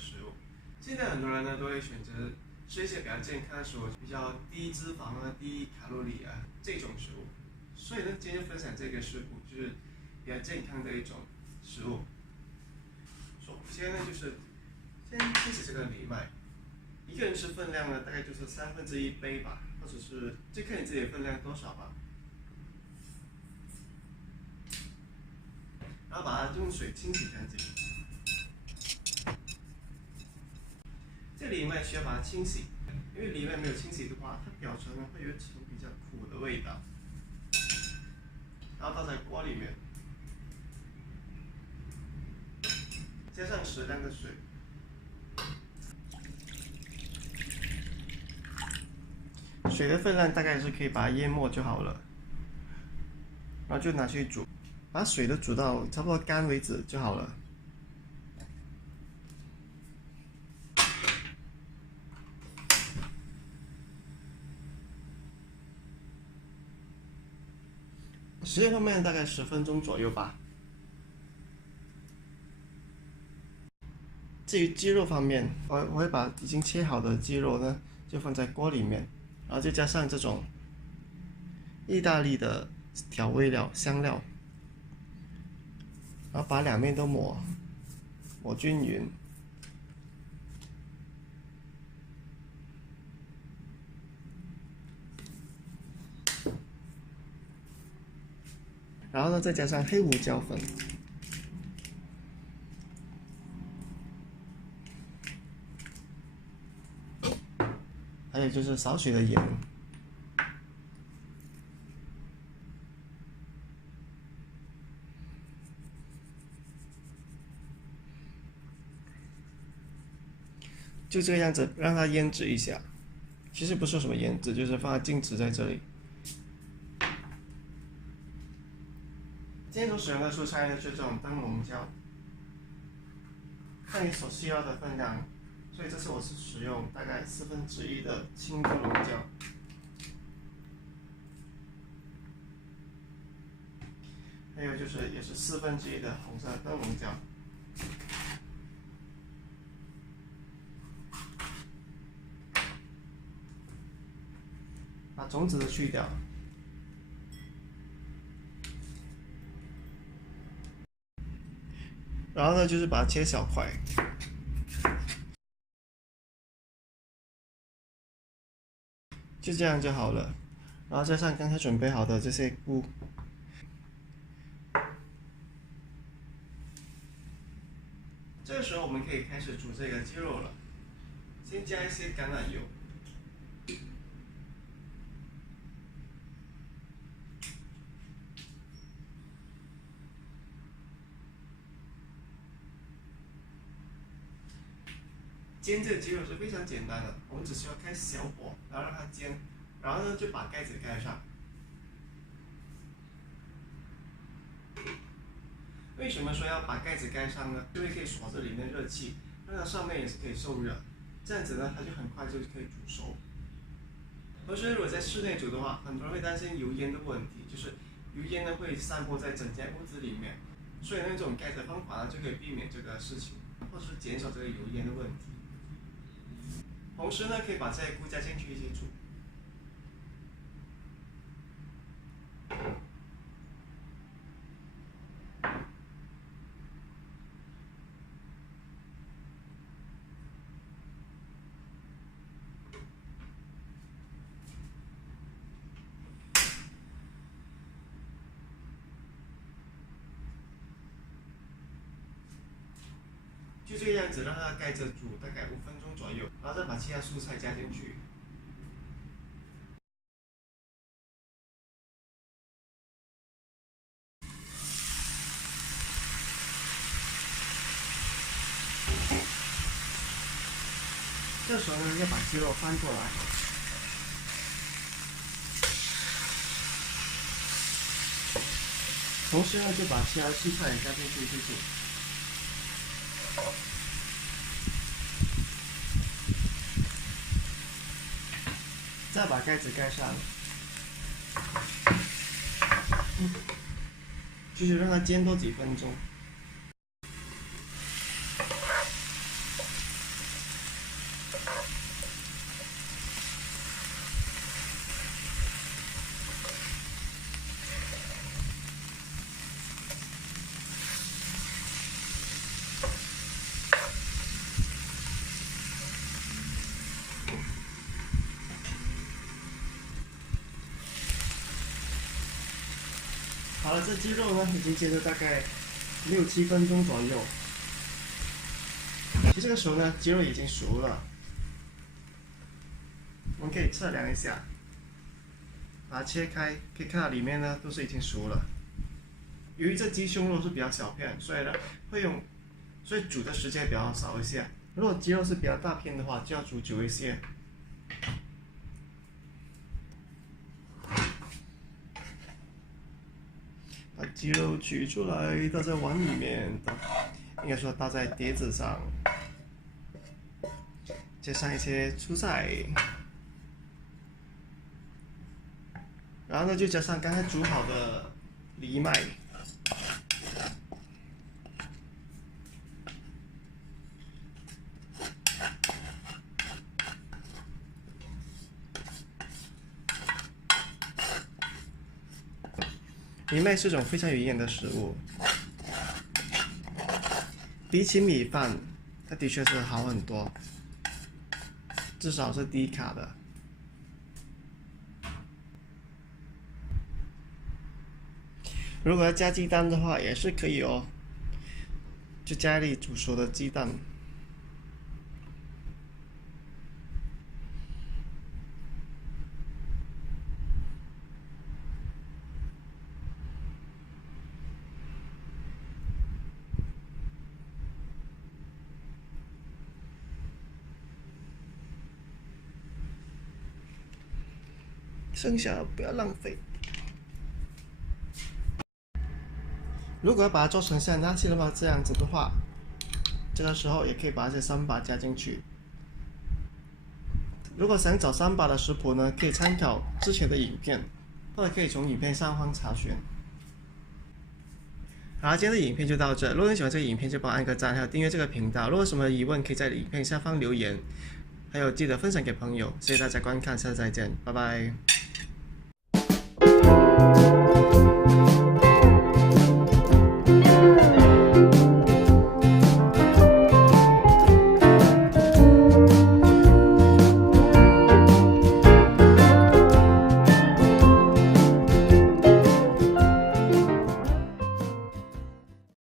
食物。现在很多人呢都会选择吃一些比较健康的食物，比较低脂肪啊、低卡路里啊这种食物。所以呢，今天就分享这个食谱，就是比较健康的一种食物。首先呢，就是先切洗这个藜麦，一个人吃分量呢，大概就是1/3杯吧，或者是就看你自己的分量多少吧。然后把它用水清洗干净。这藜麦需要把它清洗，因为藜麦没有清洗的话，它表层呢会有一层比较苦的味道。然后倒在锅里面，加上适量的水。水的分量大概是可以把它淹没就好了，然后就拿去煮，把水都煮到差不多干为止就好了。时间方面大概10分钟左右吧。至于鸡肉方面，我会把已经切好的鸡肉呢，就放在锅里面，然后就加上这种意大利的调味料香料，然后把两面都抹均匀。然后呢，再加上黑胡椒粉，还有就是少许的盐，就这个样子让它腌制一下。其实不是什么腌制，就是放静止在这里。今天所使用的蔬菜呢是这种灯笼椒，看你所需要的分量，所以这次我是使用大概1/4的青灯笼椒，还有就是也是1/4的红色灯笼椒。把种子都去掉。然后呢，就是把它切小块，就这样就好了。然后加上刚才准备好的这些菇，这个时候我们可以开始煮这个鸡肉了。先加一些橄榄油，煎这个鸡肉是非常简单的，我们只需要开小火，然后让它煎，然后呢就把盖子盖上。为什么说要把盖子盖上呢？因为可以锁着里面热气，让它上面也是可以受热，这样子呢它就很快就可以煮熟。同时，如果在室内煮的话，很多人会担心油烟的问题，就是油烟呢会散播在整间屋子里面，所以呢这种盖的方法呢就可以避免这个事情，或是减少这个油烟的问题。同时呢，可以把这些菇加进去一起煮。就这个样子，让它盖着煮大概5分钟左右，然后再把其他蔬菜加进去。这时候呢，要把鸡肉翻过来，同时呢，就把其他蔬菜也加进去一起煮。再把盖子盖上，继续让它煎多几分钟。好了，这鸡肉呢已经煎了大概6-7分钟左右。其实这个时候呢，鸡肉已经熟了，我们可以测量一下，把它切开，可以看到里面呢都是已经熟了。由于这鸡胸肉是比较小片，所以煮的时间比较少一些。如果鸡肉是比较大片的话，就要煮久一些。把鸡肉取出来，倒在碗里面，应该说倒在碟子上，加上一些蔬菜，然后呢就加上刚才煮好的藜麦。藜麦是种非常有营养的食物，比起米饭，它的确是好很多，至少是低卡的。如果要加鸡蛋的话，也是可以哦，就家里煮熟的鸡蛋。剩下不要浪费。如果要把它做成像纳西的话，这样子的话，这个时候也可以把这些三把加进去。如果想找三把的食谱呢，可以参考之前的影片，或者可以从影片上方查询。好，今天的影片就到这。如果你喜欢这个影片，就帮我按个赞，还有订阅这个频道。如果有什么疑问，可以在影片下方留言，还有记得分享给朋友。谢谢大家观看，下次再见，拜拜。